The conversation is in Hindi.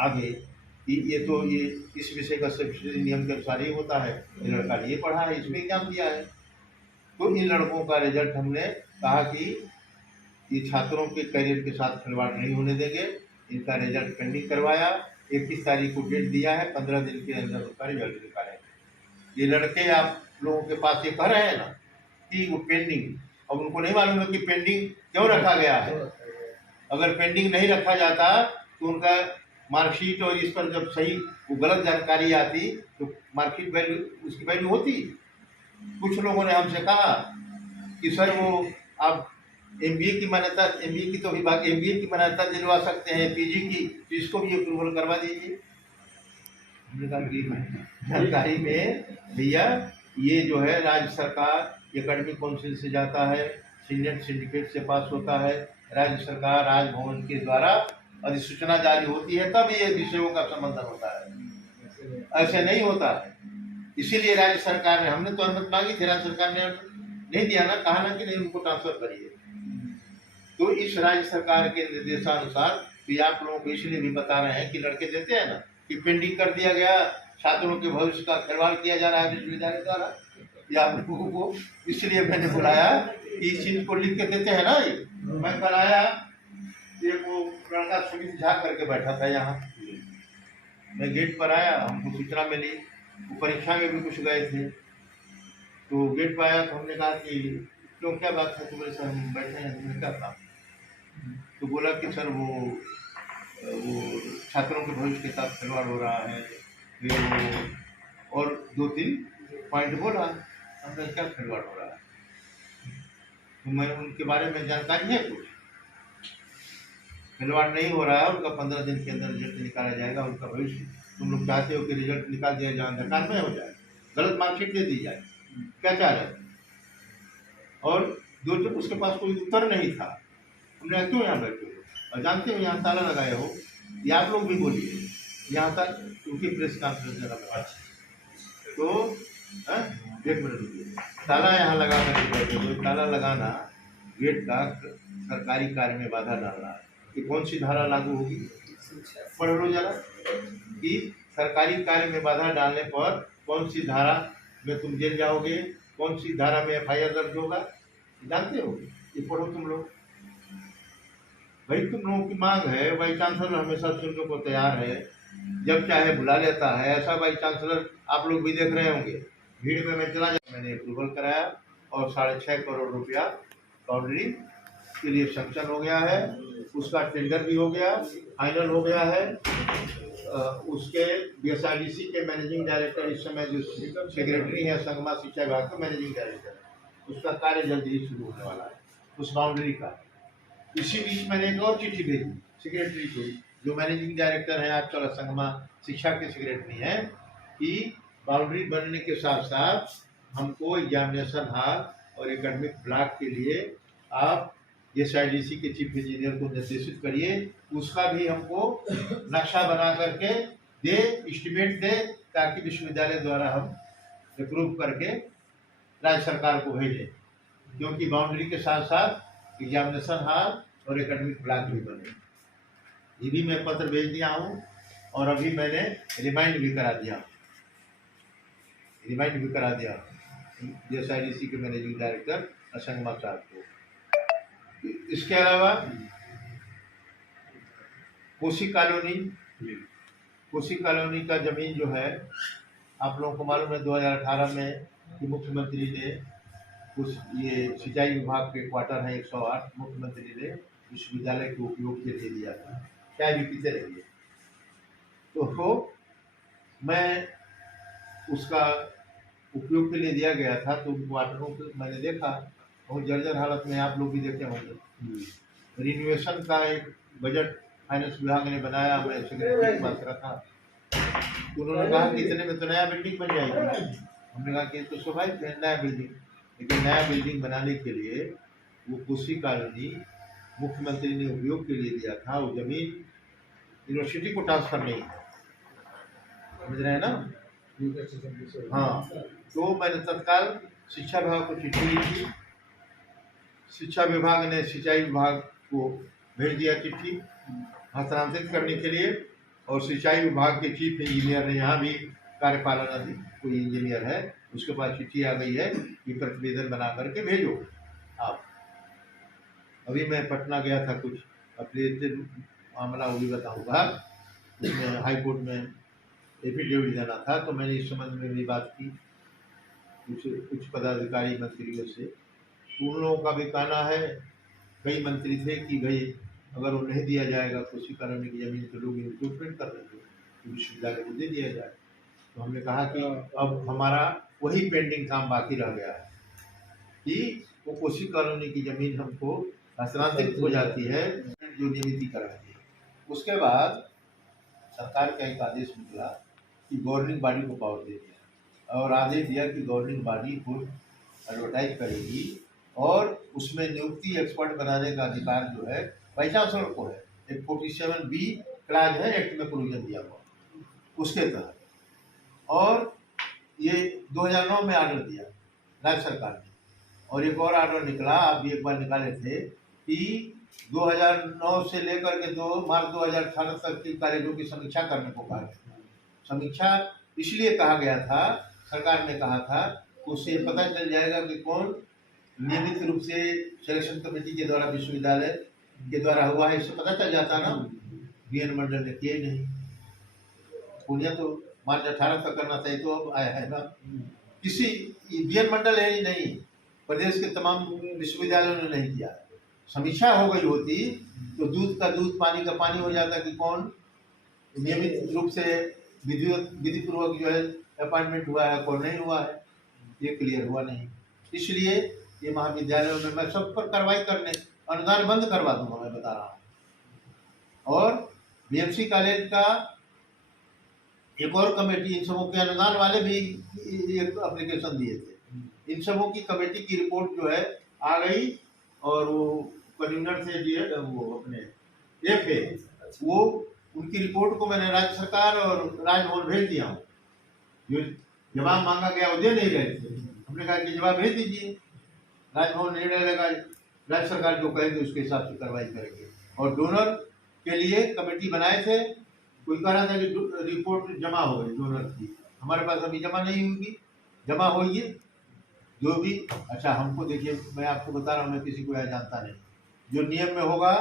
आगे कि ये इस विषय का सब्सिडी नियम के अनुसार ही होता है, ये लड़का ये पढ़ा है, इसमें एग्जाम दिया है। तो इन लड़कों का रिजल्ट हमने कहा कि ये छात्रों के करियर के साथ खिलवाड़ नहीं होने देंगे, इनका रिजल्ट पेंडिंग करवाया। 21 तारीख को डेट दिया है, 15 दिन के अंदर उसका रिजल्ट निकालेंगे। ये लड़के आप लोगों के पास ये कह रहे हैं ना कि वो पेंडिंग, अब उनको नहीं मालूम है कि पेंडिंग क्यों रखा गया है। अगर पेंडिंग नहीं रखा जाता तो उनका मार्कशीट और इस पर जब सही वो गलत जानकारी आती तो मार्कशीट वैल्यू उसकी वैल्यू होती। कुछ लोगों ने हमसे कहा कि सर वो आप एमबीए की मान्यता, एमबीए की तो विभाग एमबीए की मान्यता दिलवा सकते हैं, पीजी की, तो इसको भी अप्रूवल करवा दीजिए। हमने कहा कि जानकारी में भैया ये जो है राज्य सरकार एकेडमिक काउंसिल से जाता है, सीनियर सिंडिकेट से पास होता है, राज्य सरकार राजभवन के द्वारा अधिसूचना जारी होती है, तब ये विषयों का संबंधन होता है, ऐसे नहीं होता है। इसीलिए राज्य सरकार ने, हमने तो अनुमति मांगी थी, राज्य सरकार ने नहीं दिया ना, कहा ना कि नहीं उनको ट्रांसफर करिए। तो इस राज्य सरकार के निर्देशानुसार तो आप लोगों को इसलिए भी बता रहे हैं कि लड़के देते हैं ना कि पेंडिंग कर दिया गया, छात्रों के भविष्य का खिलवाड़ किया जा रहा है विश्वविद्यालय द्वारा, या आप लोगों को इसलिए मैंने बुलाया कि इस चीज को लिख के देते हैं ना। ये मैं कल आया, ये वो लड़का सुमित झा करके बैठा था यहाँ, मैं गेट पर आया, हमको सूचना मिली, वो परीक्षा में भी कुछ गए थे, तो गेट पर आया तो हमने कहा कि क्यों क्या बात है, तुम्हारे सर हम बैठे हैं, तुम्हें क्या काम। तो बोला कि सर वो छात्रों के भविष्य के साथ खिलवाड़ हो रहा है, फिर वो और 2-3 पॉइंट बोला, हमने क्या खिलवाड़ हो रहा है, तो मैं उनके बारे में जानकारी है कुछ, खिलवाड़ नहीं हो रहा है, उनका 15 दिन के अंदर रिजल्ट निकाला जाएगा, उनका भविष्य तुम लोग चाहते हो कि रिजल्ट निकाल दिया जाए, अंधकार में हो जाए, गलत मार्कशीट दे दी जाए, क्या चाह रहे। और जो जब उसके पास कोई उत्तर नहीं था, हमने क्यों यहाँ बैठे हो, और जानते हो यहाँ ताला लगाए हो, ये आप लोग भी बोलिए, यहाँ तक उनकी प्रेस कॉन्फ्रेंस लगा, तो एक मिनट रुकिए, ताला यहाँ लगा कर बैठे हो, ताला लगाना गेट का सरकारी कार्य में बाधा डाल रहा है, कि कौन सी धारा लागू होगी, पढ़ लो जरा, कि सरकारी कार्य में बाधा डालने पर कौन सी धारा में तुम जेल जाओगे, कौन सी धारा में एफआईआर दर्ज होगा, जानते हो, ये पढ़ो तुम लोग। भाई तुम लोगों की मांग है, वाइस चांसलर हमेशा सुनने को तैयार है, जब चाहे बुला लेता है, ऐसा वाइस चांसलर आप लोग भी देख रहे होंगे, भीड़ में मैं चला जाता, मैंने अप्रूवल कराया और 6.5 करोड़ रुपया बाउंड्री के लिए सैंक्शन हो गया है, उसका टेंडर भी हो गया, फाइनल हो गया है। उसके बीएसआईडीसी के मैनेजिंग डायरेक्टर इस समय जो सेक्रेटरी है संगमा शिक्षा विभाग का मैनेजिंग डायरेक्टर, उसका कार्य जल्द ही शुरू होने वाला है उस बाउंड्री का। इसी बीच मैंने एक और चिट्ठी भेजी सेक्रेटरी को, जो मैनेजिंग डायरेक्टर है आजकल संगमा शिक्षा के सेक्रेटरी हैं, कि बाउंड्री बनने के साथ साथ हमको एग्जामिनेशन हॉल और एकेडमिक ब्लॉक के लिए आप बीएसआईडीसी के चीफ इंजीनियर को निर्देशित करिए, उसका भी हमको नक्शा बना करके दे, एस्टिमेट दे, ताकि विश्वविद्यालय द्वारा हम अप्रूव करके राज्य सरकार को भेजें, क्योंकि बाउंड्री के साथ साथ एग्जामिनेशन हॉल और एकेडमिक ब्लॉक भी बने। ये भी मैं पत्र भेज दिया हूँ और अभी मैंने रिमाइंड भी करा दिया बीएसआईडीसी के मैनेजिंग डायरेक्टर संगमा साहब को। इसके अलावा कोसी कॉलोनी का जमीन जो है, आप लोगों को मालूम है 2018 में कि मुख्यमंत्री ने उस ये सिंचाई विभाग के क्वार्टर है 108, मुख्यमंत्री ने विश्वविद्यालय के उपयोग के लिए दिया था, चाय भी पीते रहिए। तो मैं उसका उपयोग के लिए दिया गया था, तो उन क्वार्टरों को मैंने देखा बहुत जर्जर हालत में, आप लोग भी देखे होंगे। रिनोवेशन का एक बजट फाइनेंस विभाग ने बनाया, मैं सेक्रेटरी के पास रखा, उन्होंने कहा कि इतने में तो नया बिल्डिंग बन जाएगी। हमने कहा कि तो स्वाभाविक है नया बिल्डिंग, लेकिन नया बिल्डिंग बनाने के लिए वो कोसी कॉलोनी मुख्यमंत्री ने उपयोग के लिए दिया था, वो जमीन यूनिवर्सिटी को ट्रांसफर नहीं है, समझ रहे हैं ना। हाँ, तो मैंने तत्काल शिक्षा विभाग को चिट्ठी लिखी, शिक्षा विभाग ने सिंचाई विभाग को भेज दिया चिट्ठी हस्तांतरित करने के लिए, और सिंचाई विभाग के चीफ इंजीनियर ने यहाँ भी कार्यपालन कोई इंजीनियर है, उसके पास चिट्ठी आ गई है कि प्रतिवेदन बना करके भेजो आप। अभी मैं पटना गया था, कुछ अपडेटेड मामला वो भी बताऊँगा। उसमें हाई कोर्ट में एफिडेविट देना था, तो मैंने इस संबंध में भी बात की कुछ उच्च पदाधिकारी मंत्रियों से। तो उन लोगों का भी कहना है, कई मंत्री थे कि भाई अगर वो नहीं दिया जाएगा कोसी कॉलोनी की जमीन तो लोग इंक्रोचमेंट कर देंगे, तो विश्वविद्यालय को दे दिया जाए। तो हमने कहा कि अब हमारा वही पेंडिंग काम बाकी रह गया है कि वो कोसी कॉलोनी की जमीन हमको हस्तांतरित हो जाती है, जो नियमितीकरण है। उसके बाद सरकार का एक आदेश निकला कि गवर्निंग बॉडी को पावर दे दिया, और आदेश दिया कि गवर्निंग बॉडी को एडवर्टाइज करेगी और उसमें नियुक्ति एक्सपर्ट बनाने का अधिकार जो है वाइस चांसलर को है। एक 47B क्लाज है एक्ट में प्रोविजन दिया हुआ उसके तहत। और ये 2009 में ऑर्डर दिया राज्य सरकार ने, और एक और ऑर्डर निकला, आप भी एक बार निकाले थे, कि 2009 से लेकर के 2 मार्च 2018 तक की कार्यों की समीक्षा करने को कहा गया। समीक्षा इसलिए कहा गया था, सरकार ने कहा था, उससे पता चल जाएगा कि कौन नियमित रूप से सिलेक्शन कमेटी के द्वारा विश्वविद्यालय के द्वारा हुआ है, इससे पता चल जाता ना। बीएन मंडल ने किया ही नहीं, पुण्य तो मार्च 18 तक करना चाहिए, तो अब आया है ना। किसी बीएन मंडल है ही नहीं, प्रदेश के तमाम विश्वविद्यालयों ने नहीं किया। समीक्षा हो गई होती तो दूध का दूध पानी का पानी हो जाता कि कौन नियमित रूप से विधि पूर्वक जो है अपॉइंटमेंट हुआ है, कौन नहीं हुआ है, ये क्लियर हुआ नहीं। इसलिए ये महाविद्यालयों में मैं सब पर कार्रवाई करने, अनुदान बंद करवा दूंगा, मैं बता रहा हूँ। और बीएमसी कॉलेज का एक और कमेटी, इन सबों के अनुदान वाले भी एक एप्लीकेशन दिए थे, इन सबों की कमेटी की रिपोर्ट जो है आ गई, और वो कन्वीनर से वो अपने एफ वो उनकी रिपोर्ट को मैंने राज्य सरकार और राजभवन भेज दिया हूँ। जो जवाब मांगा गया वो दे नहीं रहे थे, हमने कहा कि जवाब भेज दीजिए, राजभवन निर्णय लेगा, राज्य सरकार जो कहेगी उसके हिसाब से कार्रवाई करेंगे। और डोनर के लिए कमेटी बनाए थे, कोई कह रहा था कि रिपोर्ट जमा हो गई डोनर की, हमारे पास अभी जमा नहीं होगी, जमा होगी जो भी। अच्छा हमको देखिए, मैं आपको बता रहा हूँ, मैं किसी को यह जानता नहीं, जो नियम में होगा